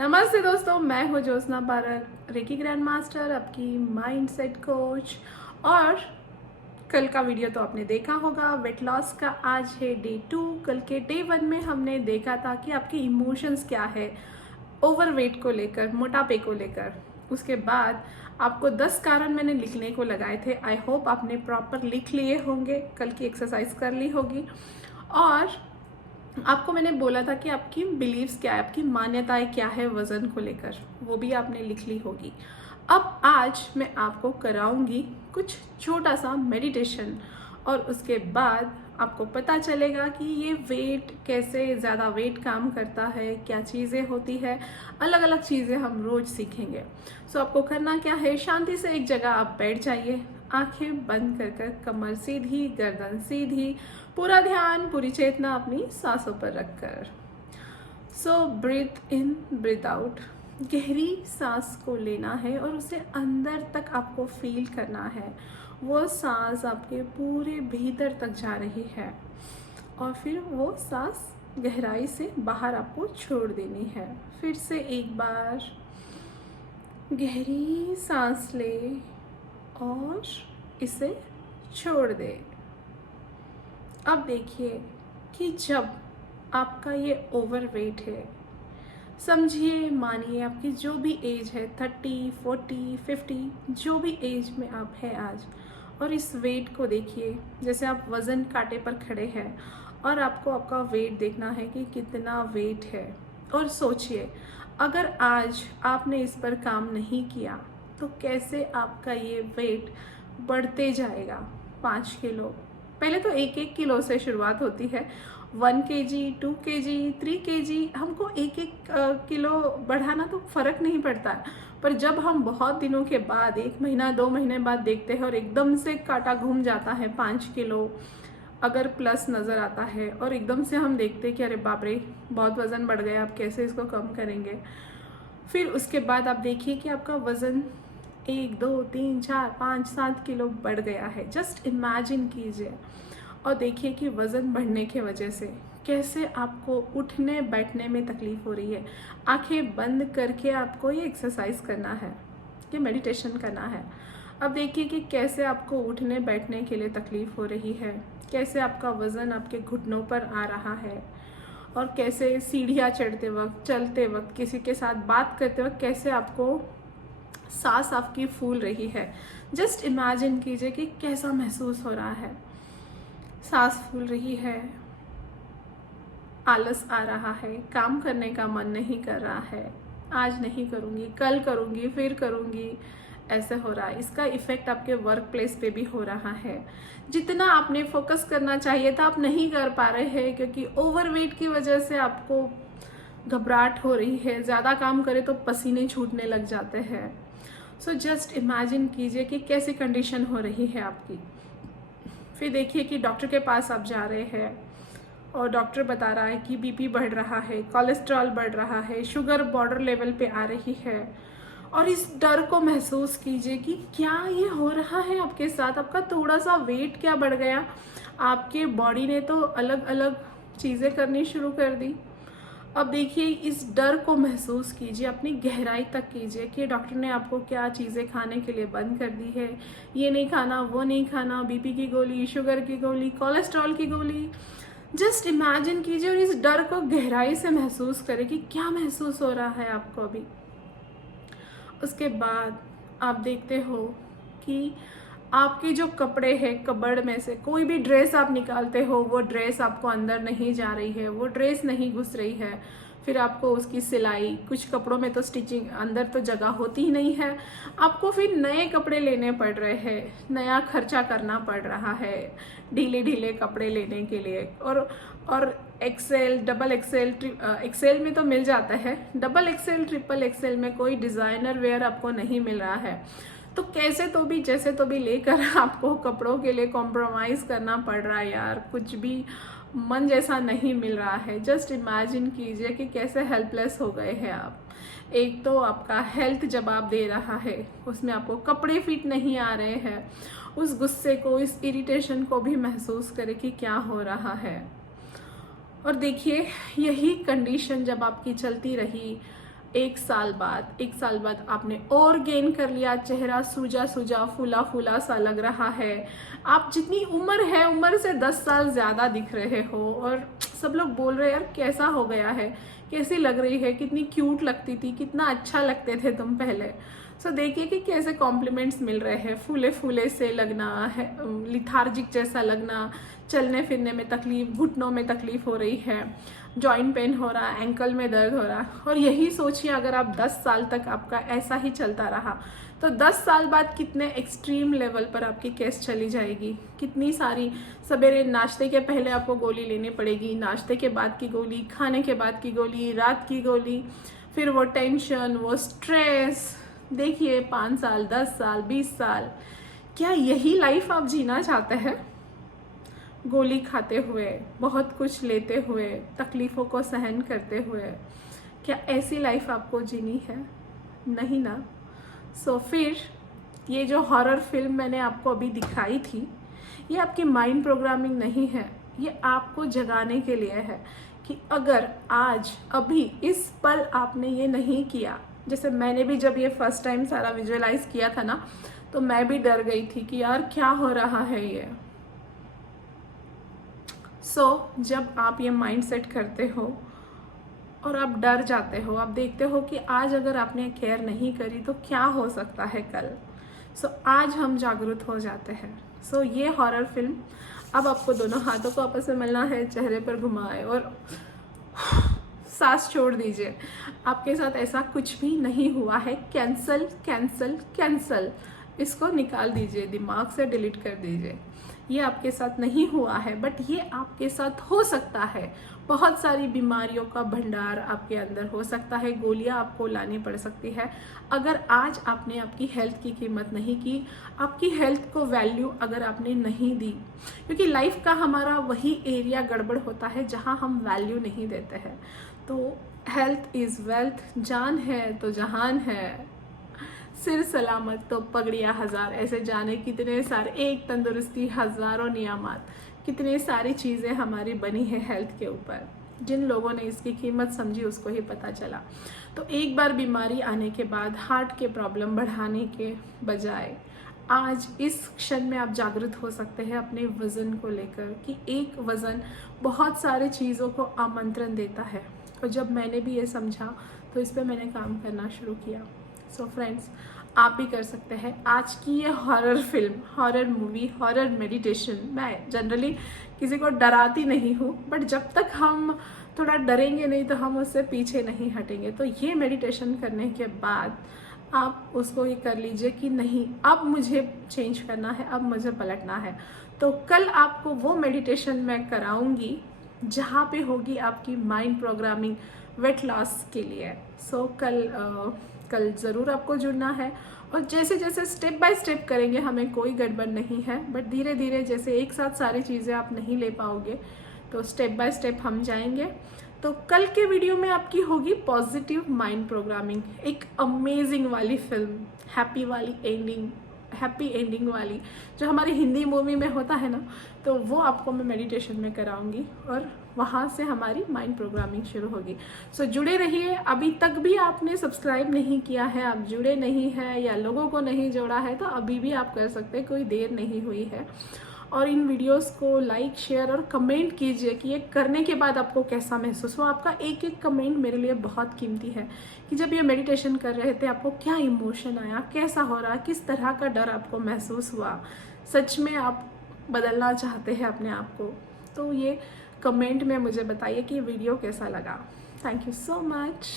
नमस्ते दोस्तों, मैं हूँ Jyotsna park, reiki grand master, आपकी माइंडसेट कोच। और कल का वीडियो तो आपने देखा होगा वेट लॉस का। आज है डे 2। कल के डे 1 में हमने देखा था कि आपके इमोशंस क्या है ओवरवेट को लेकर, मोटापे को लेकर। उसके बाद आपको 10 कारण मैंने लिखने को लगाए थे। आई होप आपने प्रॉपर लिख लिए होंगे, कल की एक्सरसाइज कर ली होगी। और आपको मैंने बोला था कि आपकी बिलीव्स क्या है, आपकी मान्यताएं क्या है वज़न को लेकर, वो भी आपने लिख ली होगी। अब आज मैं आपको कराऊंगी कुछ छोटा सा मेडिटेशन, और उसके बाद आपको पता चलेगा कि ये वेट कैसे, ज़्यादा वेट काम करता है, क्या चीज़ें होती है, अलग अलग चीज़ें हम रोज़ सीखेंगे। सो आपको करना क्या है, शांति से एक जगह आप बैठ जाइए, आंखें बंद कर कर, कमर सीधी, गर्दन सीधी, पूरा ध्यान, पूरी चेतना अपनी सांसों पर रखकर। सो ब्रीथ इन, ब्रीथ आउट। गहरी सांस को लेना है और उसे अंदर तक आपको फील करना है। वो सांस आपके पूरे भीतर तक जा रही है और फिर वो सांस गहराई से बाहर आपको छोड़ देनी है। फिर से एक बार गहरी सांस ले और इसे छोड़ दे। अब देखिए कि जब आपका ये ओवरवेट है, समझिए, मानिए आपकी जो भी एज है, 30, 40, 50, जो भी एज में आप हैं आज, और इस वेट को देखिए जैसे आप वज़न कांटे पर खड़े हैं और आपको आपका वेट देखना है कि कितना वेट है। और सोचिए, अगर आज आपने इस पर काम नहीं किया तो कैसे आपका ये वेट बढ़ते जाएगा। 5 किलो, पहले तो 1-1 किलो से शुरुआत होती है। 1 kg, 2 kg, 3 kg, हमको 1-1 किलो बढ़ाना तो फ़र्क नहीं पड़ता है। पर जब हम बहुत दिनों के बाद, 1 महीना 2 महीने बाद देखते हैं और एकदम से कांटा घूम जाता है, 5 किलो अगर प्लस नज़र आता है, और एकदम से हम देखते हैं कि अरे बाप रे, बहुत वज़न बढ़ गया, आप कैसे इसको कम करेंगे। फिर उसके बाद आप देखिए कि आपका वज़न 1, 2, 3, 4, 5, 7 किलो बढ़ गया है। जस्ट इमेजिन कीजिए और देखिए कि वज़न बढ़ने की वजह से कैसे आपको उठने बैठने में तकलीफ़ हो रही है। आंखें बंद करके आपको ये एक्सरसाइज करना है, ये मेडिटेशन करना है। अब देखिए कि कैसे आपको उठने बैठने के लिए तकलीफ़ हो रही है, कैसे आपका वज़न आपके घुटनों पर आ रहा है, और कैसे सीढ़ियाँ चढ़ते वक्त, चलते वक्त, किसी के साथ बात करते वक्त कैसे आपको सांस आपकी फूल रही है। जस्ट इमेजिन कीजिए कि कैसा महसूस हो रहा है। सांस फूल रही है, आलस आ रहा है, काम करने का मन नहीं कर रहा है, आज नहीं करूँगी, कल करूँगी, फिर करूँगी, ऐसे हो रहा है। इसका इफ़ेक्ट आपके वर्क प्लेस पे भी हो रहा है। जितना आपने फोकस करना चाहिए था आप नहीं कर पा रहे हैं, क्योंकि ओवरवेट की वजह से आपको घबराहट हो रही है। ज़्यादा काम करे तो पसीने छूटने लग जाते हैं। सो जस्ट इमेजिन कीजिए कि कैसी कंडीशन हो रही है आपकी। फिर देखिए कि डॉक्टर के पास आप जा रहे हैं और डॉक्टर बता रहा है कि बीपी बढ़ रहा है, कोलेस्ट्रॉल बढ़ रहा है, शुगर बॉर्डर लेवल पे आ रही है। और इस डर को महसूस कीजिए कि क्या ये हो रहा है आपके साथ। आपका थोड़ा सा वेट क्या बढ़ गया, आपके बॉडी ने तो अलग अलग चीज़ें करनी शुरू कर दी। अब देखिए, इस डर को महसूस कीजिए, अपनी गहराई तक कीजिए कि डॉक्टर ने आपको क्या चीज़ें खाने के लिए बंद कर दी है। ये नहीं खाना, वो नहीं खाना, बीपी की गोली, शुगर की गोली, कोलेस्ट्रॉल की गोली। जस्ट इमेजिन कीजिए और इस डर को गहराई से महसूस करें कि क्या महसूस हो रहा है आपको अभी। उसके बाद आप देखते हो कि आपके जो कपड़े हैं, कबर्ड में से कोई भी ड्रेस आप निकालते हो, वो ड्रेस आपको अंदर नहीं जा रही है, वो ड्रेस नहीं घुस रही है। फिर आपको उसकी सिलाई, कुछ कपड़ों में तो स्टिचिंग, अंदर तो जगह होती ही नहीं है। आपको फिर नए कपड़े लेने पड़ रहे हैं, नया खर्चा करना पड़ रहा है ढीले ढीले कपड़े लेने के लिए। और एक्सेल, डबल एक्सेल, एक्सेल में तो मिल जाता है, डबल एक्सेल, ट्रिपल एक्सेल में कोई डिज़ाइनर वेयर आपको नहीं मिल रहा है। तो कैसे तो भी, जैसे तो भी लेकर आपको कपड़ों के लिए कॉम्प्रोमाइज़ करना पड़ रहा है यार। कुछ भी मन जैसा नहीं मिल रहा है। जस्ट इमेजिन कीजिए कि कैसे हेल्पलेस हो गए हैं आप। एक तो आपका हेल्थ जवाब दे रहा है, उसमें आपको कपड़े फिट नहीं आ रहे हैं। उस गुस्से को, इस इरिटेशन को भी महसूस करें कि क्या हो रहा है। और देखिए, यही कंडीशन जब आपकी चलती रही, एक साल बाद आपने और गेन कर लिया, चेहरा सूजा सूजा फूला फूला सा लग रहा है, आप जितनी उम्र है उम्र से 10 साल ज़्यादा दिख रहे हो, और सब लोग बोल रहे हैं यार कैसा हो गया है, कैसी लग रही है, कितनी क्यूट लगती थी, कितना अच्छा लगते थे तुम पहले। सो देखिए कि कैसे कॉम्प्लीमेंट्स मिल रहे हैं, फूले फूले से लगना है, लिथार्जिक जैसा लगना, चलने फिरने में तकलीफ, घुटनों में तकलीफ हो रही है, जॉइंट पेन हो रहा, एंकल में दर्द हो रहा। और यही सोचिए अगर आप 10 साल तक आपका ऐसा ही चलता रहा तो 10 साल बाद कितने एक्सट्रीम लेवल पर आपकी केस चली जाएगी, कितनी सारी, सवेरे नाश्ते के पहले आपको गोली लेनी पड़ेगी, नाश्ते के बाद की गोली, खाने के बाद की गोली, रात की गोली, फिर वो टेंशन, वो स्ट्रेस। देखिए 5 साल, 10 साल, 20 साल, क्या यही लाइफ आप जीना चाहते हैं? गोली खाते हुए, बहुत कुछ लेते हुए, तकलीफ़ों को सहन करते हुए, क्या ऐसी लाइफ आपको जीनी है? नहीं ना। सो फिर ये जो हॉरर फिल्म मैंने आपको अभी दिखाई थी, ये आपकी माइंड प्रोग्रामिंग नहीं है, ये आपको जगाने के लिए है कि अगर आज अभी इस पल आपने ये नहीं किया, जैसे मैंने भी जब ये फर्स्ट टाइम सारा विजुअलाइज किया था ना, तो मैं भी डर गई थी कि यार क्या हो रहा है ये। जब आप ये माइंड सेट करते हो और आप डर जाते हो, आप देखते हो कि आज अगर आपने केयर नहीं करी तो क्या हो सकता है कल। आज हम जागरूक हो जाते हैं। ये हॉरर फिल्म, अब आपको दोनों हाथों को आपस में मिलना है, चेहरे पर घुमाए और सांस छोड़ दीजिए। आपके साथ ऐसा कुछ भी नहीं हुआ है। कैंसल कैंसल कैंसल, इसको निकाल दीजिए, दिमाग से डिलीट कर दीजिए। ये आपके साथ नहीं हुआ है, बट ये आपके साथ हो सकता है। बहुत सारी बीमारियों का भंडार आपके अंदर हो सकता है, गोलियां आपको लानी पड़ सकती है अगर आज आपने आपकी हेल्थ की कीमत नहीं की, आपकी हेल्थ को वैल्यू अगर आपने नहीं दी। क्योंकि लाइफ का हमारा वही एरिया गड़बड़ होता है जहां हम वैल्यू नहीं देते हैं। तो हेल्थ इज़ वेल्थ, जान है तो जहान है, सिर सलामत तो पगड़ियाँ हजार, ऐसे जाने कितने सारे, एक तंदुरुस्ती हजारों नियामत, कितनी सारी चीज़ें हमारी बनी है हेल्थ के ऊपर। जिन लोगों ने इसकी कीमत समझी उसको ही पता चला। तो एक बार बीमारी आने के बाद हार्ट के प्रॉब्लम बढ़ाने के बजाय आज इस क्षण में आप जागरूक हो सकते हैं अपने वज़न को लेकर, कि एक वज़न बहुत सारे चीज़ों को आमंत्रण देता है। और जब मैंने भी ये समझा तो इस पर मैंने काम करना शुरू किया। फ्रेंड्स, आप भी कर सकते हैं। आज की ये horror film, horror movie, horror meditation, मैं जनरली किसी को डराती नहीं हूँ, बट जब तक हम थोड़ा डरेंगे नहीं तो हम उससे पीछे नहीं हटेंगे। तो ये मेडिटेशन करने के बाद आप उसको ये कर लीजिए कि नहीं, अब मुझे चेंज करना है, अब मुझे पलटना है। तो कल आपको वो मेडिटेशन मैं कराऊंगी जहाँ पे होगी आपकी माइंड प्रोग्रामिंग वेट लॉस के लिए। कल ज़रूर आपको जुड़ना है। और जैसे जैसे स्टेप बाय स्टेप करेंगे, हमें कोई गड़बड़ नहीं है, बट धीरे धीरे, जैसे एक साथ सारी चीज़ें आप नहीं ले पाओगे, तो स्टेप बाय स्टेप हम जाएंगे। तो कल के वीडियो में आपकी होगी पॉजिटिव माइंड प्रोग्रामिंग, एक अमेजिंग वाली फिल्म, हैप्पी एंडिंग वाली, जो हमारी हिंदी मूवी में होता है ना, तो वो आपको मैं मेडिटेशन में कराऊंगी और वहाँ से हमारी माइंड प्रोग्रामिंग शुरू होगी। जुड़े रहिए। अभी तक भी आपने सब्सक्राइब नहीं किया है, आप जुड़े नहीं हैं या लोगों को नहीं जोड़ा है, तो अभी भी आप कर सकते हैं, कोई देर नहीं हुई है। और इन वीडियोस को लाइक, शेयर और कमेंट कीजिए कि ये करने के बाद आपको कैसा महसूस हुआ। आपका एक एक कमेंट मेरे लिए बहुत कीमती है, कि जब ये मेडिटेशन कर रहे थे आपको क्या इमोशन आया, कैसा हो रहा, किस तरह का डर आपको महसूस हुआ, सच में आप बदलना चाहते हैं अपने आप को। तो ये कमेंट में मुझे बताइए कि वीडियो कैसा लगा। Thank you so much.